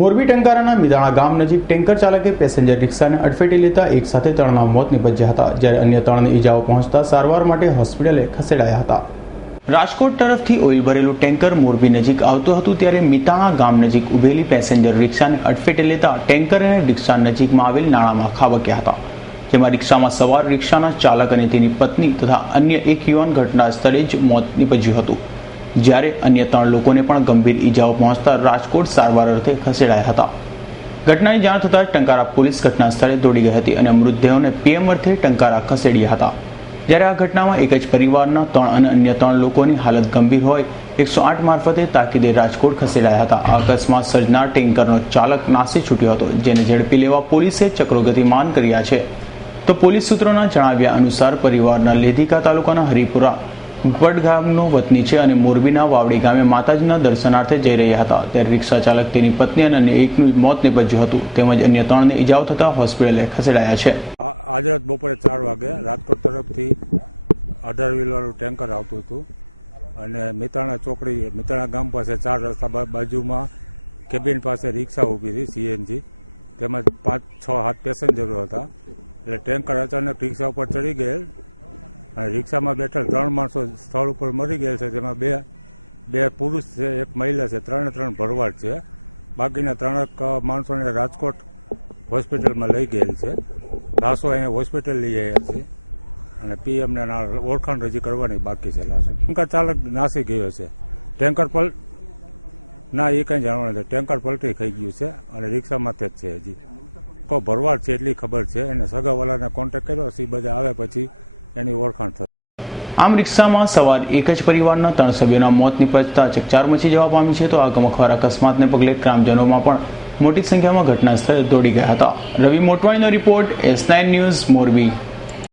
મોરબી ટંકારાના મિદાણા ગામ નજીક ટેન્કર ચાલકે પેસેન્જર રિક્ષાને અડફેટે લેતા એક સાથે ત્રણના મોત નિપજ્યા હતા, જ્યારે અન્ય ત્રણને ઈજાઓ પહોંચતા સારવાર માટે હોસ્પિટલે ખસેડાયા હતા. રાજકોટ તરફથી ઓઇલ ભરેલું ટેન્કર મોરબી નજીક આવતું હતું, ત્યારે મિતાણા ગામ નજીક ઉભેલી પેસેન્જર રિક્ષાને અડફેટે લેતા ટેન્કર અને રિક્ષા નજીકમાં આવેલ નાળામાં ખાબક્યા હતા. જેમાં રિક્ષામાં સવાર રિક્ષાના ચાલક અને તેની પત્ની તથા અન્ય એક યુવાન ઘટના સ્થળે જ મોત નીપજ્યું હતું. જ્યારે અન્ય ત્રણ લોકોને પણ ગંભીર ઈજાઓ પહોંચતા રાજકોટ સારવાર અર્થે ખસેડાયા હતા. ઘટનાની જાણ થતાં ટંકારા પોલીસ ઘટના સ્થળે દોડી ગઈ હતી અને મૃતદેહોને પીએમ અર્થે ટંકારા ખસેડ્યા હતા. જ્યારે આ ઘટનામાં એક જ પરિવારના ત્રણ અને અન્ય ત્રણ લોકોની હાલત ગંભીર હોય, એકસો આઠ મારફતે તાકીદે રાજકોટ ખસેડાયા હતા. આ અકસ્માત સર્જનાર ટેન્કરનો ચાલક નાસી છૂટ્યો હતો, જેને ઝડપી લેવા પોલીસે ચક્રો ગતિમાન કર્યા છે. તો પોલીસ સૂત્રોના જણાવ્યા અનુસાર પરિવારના લેધિકા તાલુકાના હરિપુરા વડ ગામનો વતની છે અને મોરબીના વાવડી ગામે માતાજીના દર્શનાર્થે જઈ રહ્યા હતા. ત્યારે રિક્ષા ચાલક તેની પત્ની અને અન્ય એકનું મોત નિપજ્યું હતું. તેમજ અન્ય ત્રણને ઈજાઓ થતા હોસ્પિટલે ખસેડાયા છે. આજ રાત બપોરે ચાર વાગે રાજકોટ તરફથી અઢાર વ્હીલવાળું ટેન્કર આવતું હતું. અને મિતાણા ચોકડી, મિતાણા ગામ પાસે ચાર રસ્તા બાજુમાં કેબિન પાસે રિક્ષા ઊભી હતી સીએનજી તેમાં પાંચ, છ, સાત પેસેન્જરો હતા. એટલે ટેન્કર અચાનક રિક્ષા ઉપર ચડી ગયેલ. રિક્ષામાં બેઠેલ ત્રણ માણસો સ્થળ ઉપર મરી ગયેલ છે. તેમાં બે બે પુરુષ છે, એક મહિલા છે. ત્રણે ત્રણ ભરવાડ છે. બાકીના ત્રણેક માણસોને રાજકોટ હોસ્પિટલમાં લઈ ગયેલ છે. લાશો અહીંયા હોસ્પિટલ લઈ આવ્યા છે. અને પીએમને ઓળખાણ રજી કરવાની બાકી છે લાશો. ટેન્કર ચાલક નાસી ગયો છે. ટેન્કર પલ, ના, એ કંઈ જાણવાનું નથી. ટેન્કર પલટી ખાઈ ગયું છે અને રિક્ષામાં તે જ છે હજી. કોઈ ભરવાડ છે એટલી ખબર છે. એને સગાવાલાને કોન્ટેક્ટ કર્યો. સી બધા આવે પછી એની ઓળખાણ થશે. આમ રિક્ષામાં સવાર એક જ પરિવારના ત્રણ સભ્યોના મોત નીપજતા ચકચાર મચી જવા પામી છે તો આ ગમખવાર અકસ્માતને પગલે ગ્રામજનોમાં પણ મોટી સંખ્યામાં ઘટના સ્થળે દોડી ગયા હતા. Ravi મોટવાણીનો report S nine news Morbi.